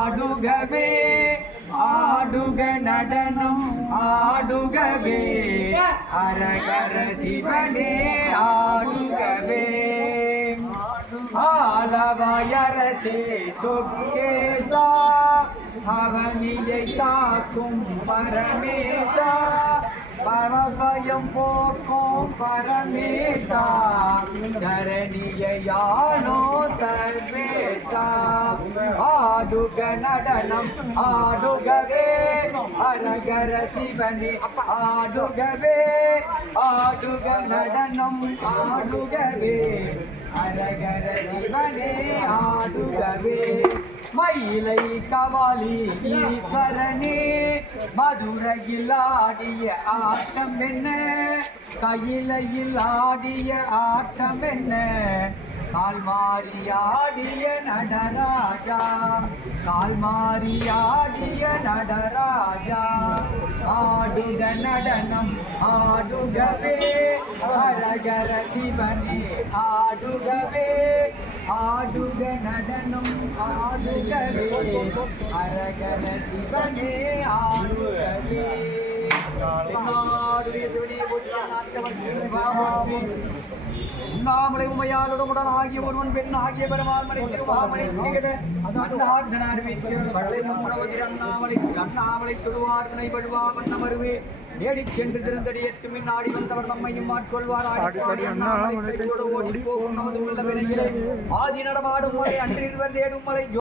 ஆடுகவே ஆடுக நடனம் ஆடுகவே. அரகர சிவனே ஆடுகவே. ஆலவயரசே சொக்கேசா அவனியை தாக்கும் பரமேசா. பரபயம் போக்கும் பரமேசா. தரணியானோ சர்வேசா. ஆடுக நடனம் ஆடுகவே அரகர சிவனே ஆடுகவே ஆடுக நடனம் ஆடுகவே அரகர சிவனே ஆடுகவே. மயிலை கவாலி ஈஸ்வரனே மதுரையில் ஆடிய ஆட்டம் என்ன? கையிலையில் ஆடிய ஆட்டம் என்ன? கால் மாறி ஆடிய நடராஜா கால் மாறி ஆடிய நடராஜா ஆடுக நடனம் ஆடுகவே ஹரகர சிவனே ஆடுகவே ஆடுக நடனம் ஆடுகவே ஹரகர சிவனே ஆடுகவே. தென்னாடுடைய சிவனே போற்றி நாட்டவன் உண்ணாமலை உமையாளுடன் ஆகிய ஒருவன் பெண் ஆகிய வள்ளை முன்னவதிர் அண்ணாமலை அண்ணாமலை தொழுவார் வழுவா வண்ணமருவே நேடிச் சென்று திருந்தடியற்கு மின் ஆடி வந்தவர் நம்மையும் ஆட்கொள்வார். ஆடி போகும் நமது உள்ள வினையிலே ஆதி நடமாடும் மலை அன்றிருவர் தேடும் மலை